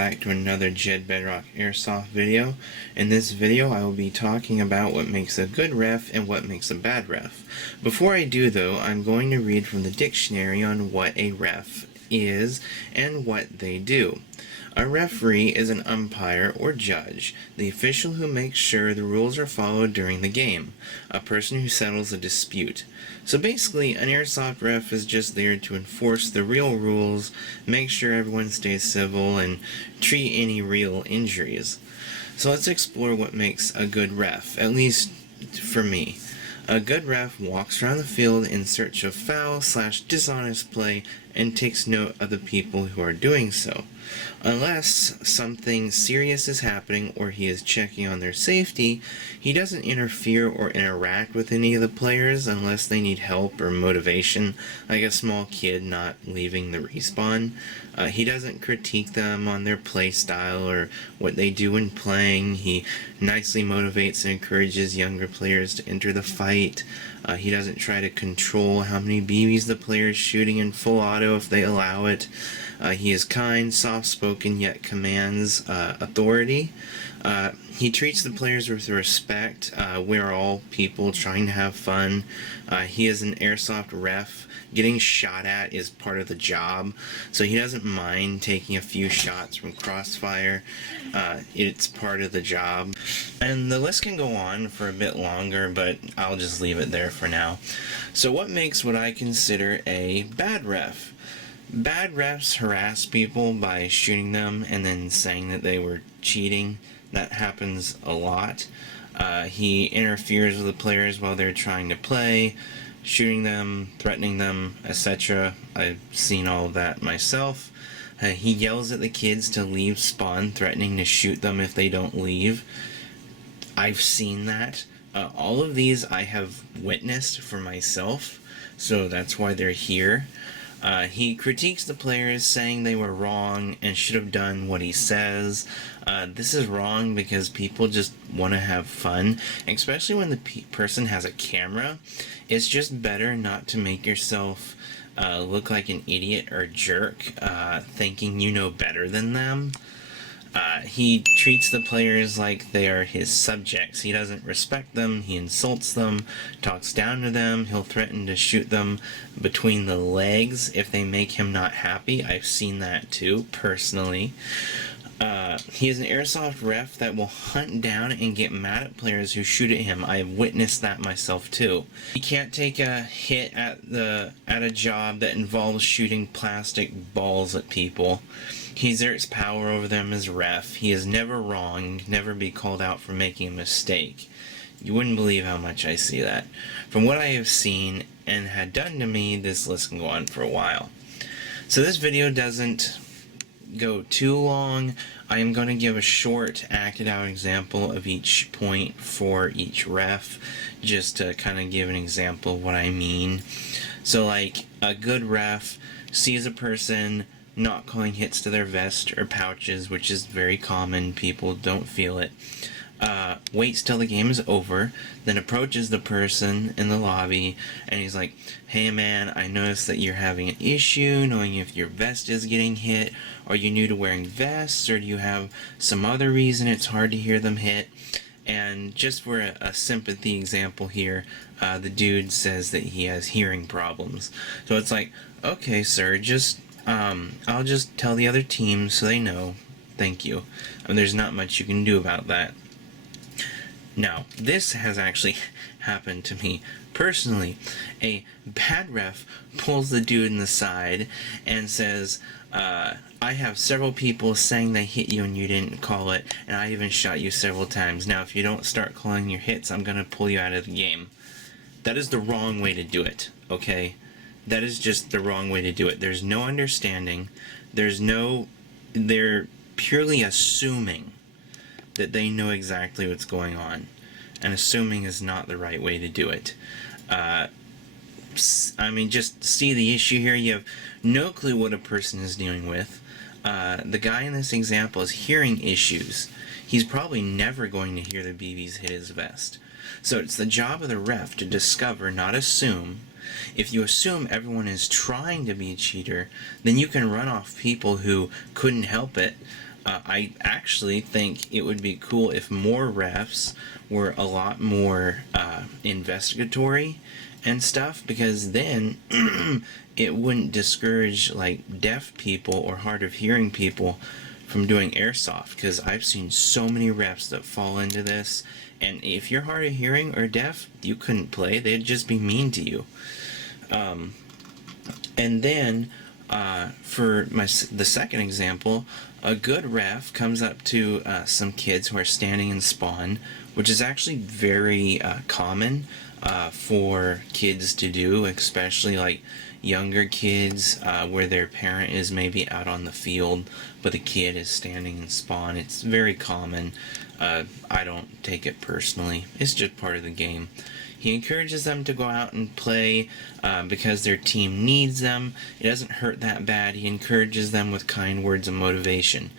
back to another Jed Bedrock Airsoft video. In this video I will be talking about what makes a good ref and what makes a bad ref. Before I do though, I'm going to read from the dictionary on what a ref is and what they do. A referee is an umpire or judge, the official who makes sure the rules are followed during the game, a person who settles a dispute. So basically, an airsoft ref is just there to enforce the real rules, make sure everyone stays civil, and treat any real injuries. So let's explore what makes a good ref, at least for me. A good ref walks around the field in search of foul/dishonest play and takes note of the people who are doing so. Unless something serious is happening or he is checking on their safety, he doesn't interfere or interact with any of the players unless they need help or motivation, like a small kid not leaving the respawn. He doesn't critique them on their play style or what they do when playing. He nicely motivates and encourages younger players to enter the fight. He doesn't try to control how many BBs the player is shooting in full auto if they allow it. He is kind, soft-spoken, yet commands authority. He treats the players with respect. We're all people trying to have fun. He is an airsoft ref. Getting shot at is part of the job, so he doesn't mind taking a few shots from crossfire. It's part of the job. And the list can go on for a bit longer, but I'll just leave it there for now. So what makes what I consider a bad ref? Bad refs harass people by shooting them and then saying that they were cheating. That happens a lot. He interferes with the players while they're trying to play, shooting them, threatening them, etc. I've seen all of that myself. He yells at the kids to leave spawn, threatening to shoot them if they don't leave. I've seen that. All of these I have witnessed for myself, so that's why they're here. He critiques the players, saying they were wrong and should have done what he says. This is wrong because people just want to have fun, especially when the person has a camera. It's just better not to make yourself look like an idiot or jerk, thinking you know better than them. He treats the players like they are his subjects. He doesn't respect them, he insults them, talks down to them, he'll threaten to shoot them between the legs if they make him not happy. I've seen that too, personally. He is an airsoft ref that will hunt down and get mad at players who shoot at him. I have witnessed that myself too. He can't take a hit at a job that involves shooting plastic balls at people. He exerts power over them as ref. He is never wrong, can never be called out for making a mistake. You wouldn't believe how much I see that. From what I have seen and had done to me, this list can go on for a while. So this video doesn't go too long. I am going to give a short, acted out example of each point for each ref, just to kind of give an example of what I mean. So like, a good ref sees a person not calling hits to their vest or pouches, which is very common, people don't feel it. Waits till the game is over, then approaches the person in the lobby, and he's like, "Hey man, I noticed that you're having an issue knowing if your vest is getting hit. Are you new to wearing vests, or do you have some other reason it's hard to hear them hit?" And just for a sympathy example here, the dude says that he has hearing problems. So it's like, okay sir, I'll just tell the other team so they know. Thank you. There's not much you can do about that. Now, this has actually happened to me personally. A bad ref pulls the dude in the side and says, I have several people saying they hit you and you didn't call it, and I even shot you several times. Now, if you don't start calling your hits, I'm going to pull you out of the game. That is the wrong way to do it, okay? That is just the wrong way to do it. There's no understanding. They're purely assuming that they know exactly what's going on. And assuming is not the right way to do it. I mean, just see the issue here. You have no clue what a person is dealing with. The guy in this example is hearing issues. He's probably never going to hear the BBs hit his vest. So it's the job of the ref to discover, not assume. If you assume everyone is trying to be a cheater, then you can run off people who couldn't help it. I actually think it would be cool if more refs were a lot more investigatory and stuff, because then it wouldn't discourage like deaf people or hard of hearing people from doing airsoft, because I've seen so many refs that fall into this, and if you're hard of hearing or deaf, you couldn't play. They'd just be mean to you. And then for the second example, a good ref comes up to some kids who are standing in spawn, which is actually very common for kids to do, especially like younger kids where their parent is maybe out on the field, but the kid is standing in spawn. It's very common. I don't take it personally. It's just part of the game. He encourages them to go out and play because their team needs them. It doesn't hurt that bad. He encourages them with kind words of motivation.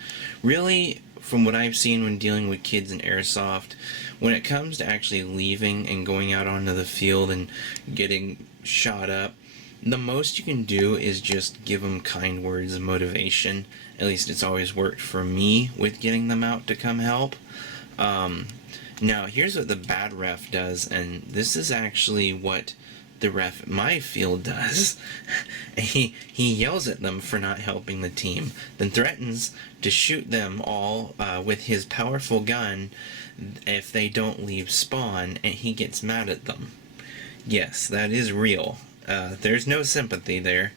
Really, from what I've seen when dealing with kids in airsoft, when it comes to actually leaving and going out onto the field and getting shot up, the most you can do is just give them kind words of motivation. At least it's always worked for me with getting them out to come help. Now, here's what the bad ref does, and this is actually what the ref at my field does. He yells at them for not helping the team, then threatens to shoot them all with his powerful gun if they don't leave spawn, and he gets mad at them. Yes, that is real. There's no sympathy there.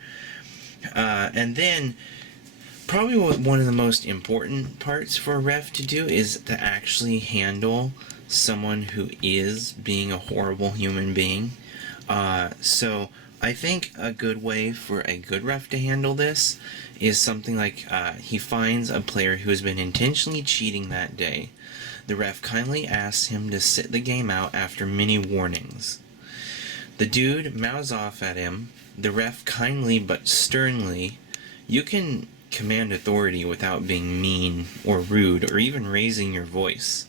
And then, probably one of the most important parts for a ref to do is to actually handle someone who is being a horrible human being. So I think a good way for a good ref to handle this is something like he finds a player who has been intentionally cheating that day. The ref kindly asks him to sit the game out after many warnings. The dude mouths off at him. The ref kindly but sternly, you can command authority without being mean or rude or even raising your voice.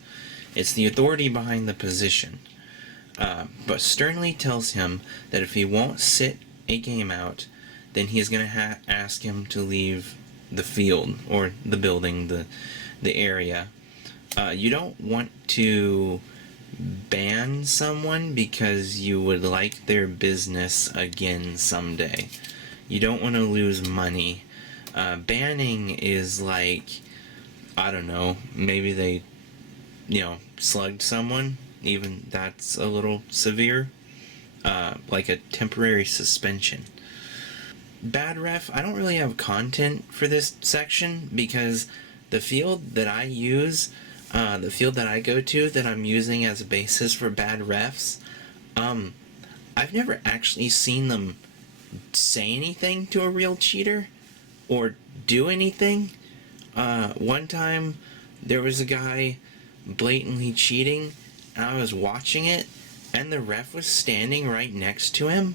It's the authority behind the position. But sternly tells him that if he won't sit a game out, then he's going to ask him to leave the field or the building, the area. You don't want to ban someone because you would like their business again someday. You don't want to lose money. Banning is like, I don't know, maybe they, slugged someone. Even that's a little severe. Like a temporary suspension. Bad ref, I don't really have content for this section because the field that I use, the field that I go to that I'm using as a basis for bad refs, I've never actually seen them say anything to a real cheater or do anything. One time there was a guy blatantly cheating, and I was watching it, and the ref was standing right next to him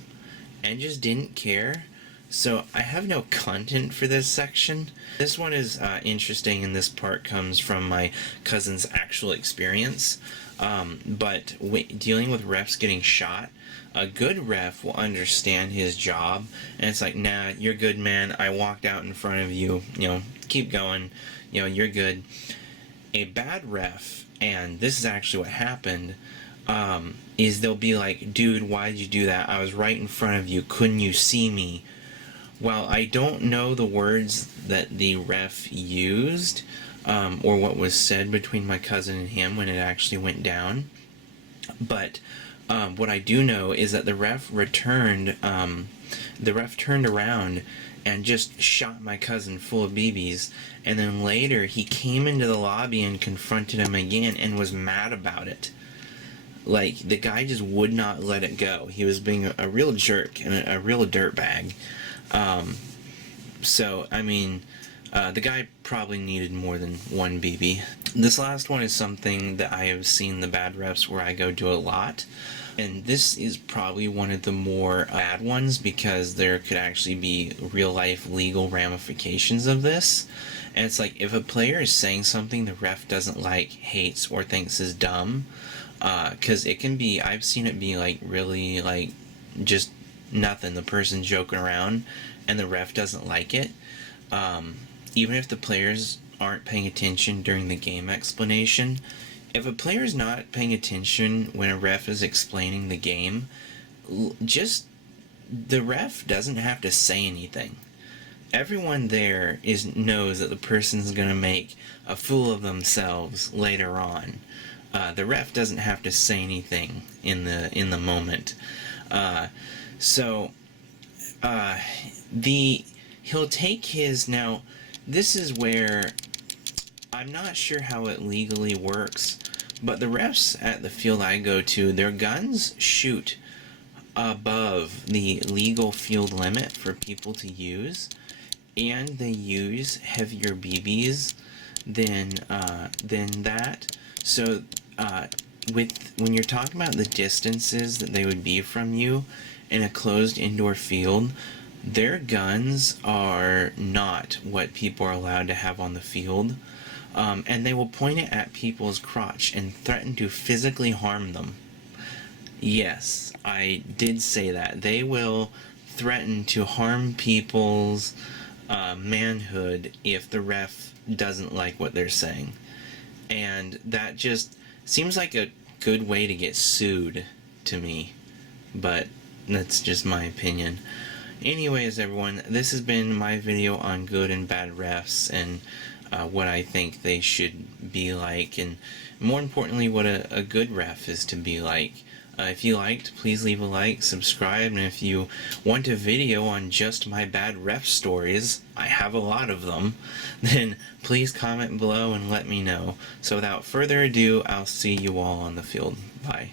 and just didn't care. So I have no content for this section. This one is interesting, and this part comes from my cousin's actual experience. But dealing with refs getting shot, a good ref will understand his job, and it's like, nah, you're good, man. I walked out in front of you. Keep going. You're good. A bad ref, and this is actually what happened, is they'll be like, dude, why did you do that? I was right in front of you. Couldn't you see me? Well, I don't know the words that the ref used, or what was said between my cousin and him when it actually went down, but what I do know is that the ref turned around and just shot my cousin full of BBs, and then later he came into the lobby and confronted him again and was mad about it. Like, the guy just would not let it go. He was being a real jerk and a real dirtbag. So, I mean, the guy probably needed more than one BB. This last one is something that I have seen the bad refs where I go to a lot. And this is probably one of the more bad ones because there could actually be real-life legal ramifications of this. And it's like, if a player is saying something the ref doesn't like, hates, or thinks is dumb, because it can be, I've seen it be like really like just nothing, the person joking around, and the ref doesn't like it. Even if the players aren't paying attention during the game explanation. If a player's not paying attention when a ref is explaining the game, just the ref doesn't have to say anything. Everyone there knows that the person's going to make a fool of themselves later on. The ref doesn't have to say anything in the moment. He'll take his, now this is where I'm not sure how it legally works, but the refs at the field I go to, their guns shoot above the legal field limit for people to use, and they use heavier BBs than that. So when you're talking about the distances that they would be from you in a closed indoor field, their guns are not what people are allowed to have on the field. And they will point it at people's crotch and threaten to physically harm them. Yes, I did say that. They will threaten to harm people's manhood if the ref doesn't like what they're saying. And that just seems like a good way to get sued to me. But that's just my opinion. Anyways, everyone, this has been my video on good and bad refs and what I think they should be like, and more importantly, what a good ref is to be like. If you liked, please leave a like, subscribe, and if you want a video on just my bad ref stories, I have a lot of them, then please comment below and let me know. So without further ado, I'll see you all on the field. Bye.